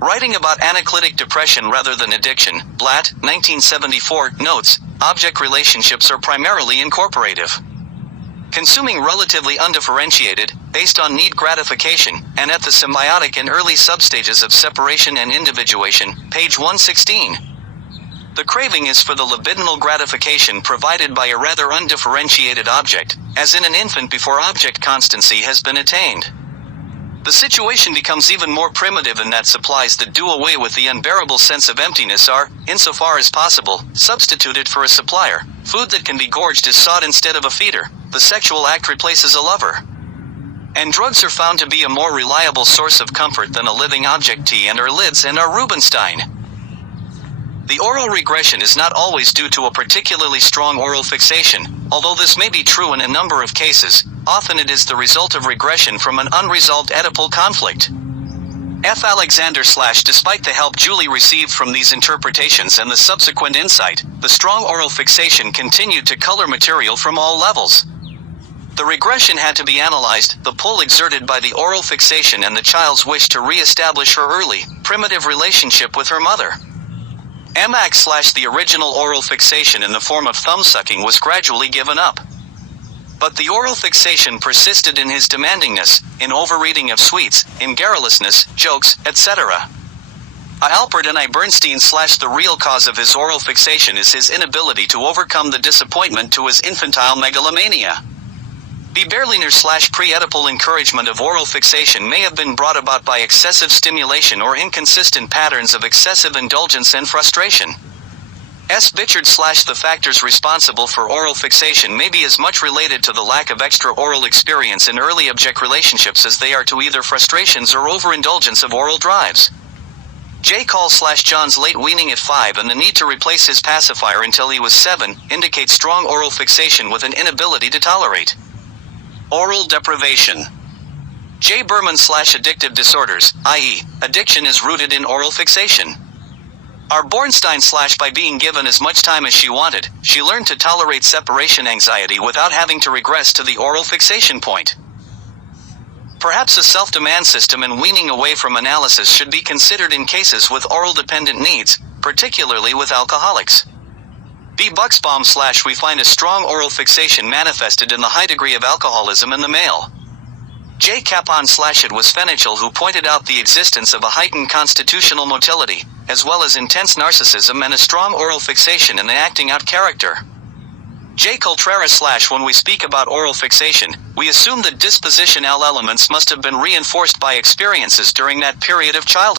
Writing about anaclitic depression rather than addiction, Blatt, 1974, notes, object relationships are primarily incorporative. Consuming relatively undifferentiated, based on need gratification, and at the symbiotic and early substages of separation and individuation, page 116. The craving is for the libidinal gratification provided by a rather undifferentiated object, as in an infant before object constancy has been attained. The situation becomes even more primitive in that supplies that do away with the unbearable sense of emptiness are, insofar as possible, substituted for a supplier. Food that can be gorged is sought instead of a feeder. The sexual act replaces a lover. And drugs are found to be a more reliable source of comfort than a living object. T and our lids and our Rubinstein. The oral regression is not always due to a particularly strong oral fixation, although this may be true in a number of cases. Often it is the result of regression from an unresolved Oedipal conflict. F. Alexander / Despite the help Julie received from these interpretations and the subsequent insight, the strong oral fixation continued to color material from all levels. The regression had to be analyzed, the pull exerted by the oral fixation and the child's wish to re-establish her early, primitive relationship with her mother. MX / The original oral fixation in the form of thumb-sucking was gradually given up. But the oral fixation persisted in his demandingness, in overeating of sweets, in garrulousness, jokes, etc. Alpert and I. Bernstein / The real cause of his oral fixation is his inability to overcome the disappointment to his infantile megalomania. B. Berliner / Pre-Oedipal encouragement of oral fixation may have been brought about by excessive stimulation or inconsistent patterns of excessive indulgence and frustration. S. Bichard / The factors responsible for oral fixation may be as much related to the lack of extra-oral experience in early object relationships as they are to either frustrations or overindulgence of oral drives. J. Call / John's late weaning at 5 and the need to replace his pacifier until he was 7 indicate strong oral fixation with an inability to tolerate oral deprivation. J. Berman / Addictive disorders, i.e., addiction is rooted in oral fixation. R. Bornstein / By being given as much time as she wanted, she learned to tolerate separation anxiety without having to regress to the oral fixation point. Perhaps a self-demand system and weaning away from analysis should be considered in cases with oral-dependent needs, particularly with alcoholics. B. Buxbaum / We find a strong oral fixation manifested in the high degree of alcoholism in the male. J. Capon / It was Fenichel who pointed out the existence of a heightened constitutional motility, as well as intense narcissism and a strong oral fixation in the acting out character. J. Contreras / When we speak about oral fixation, we assume that dispositional elements must have been reinforced by experiences during that period of childhood.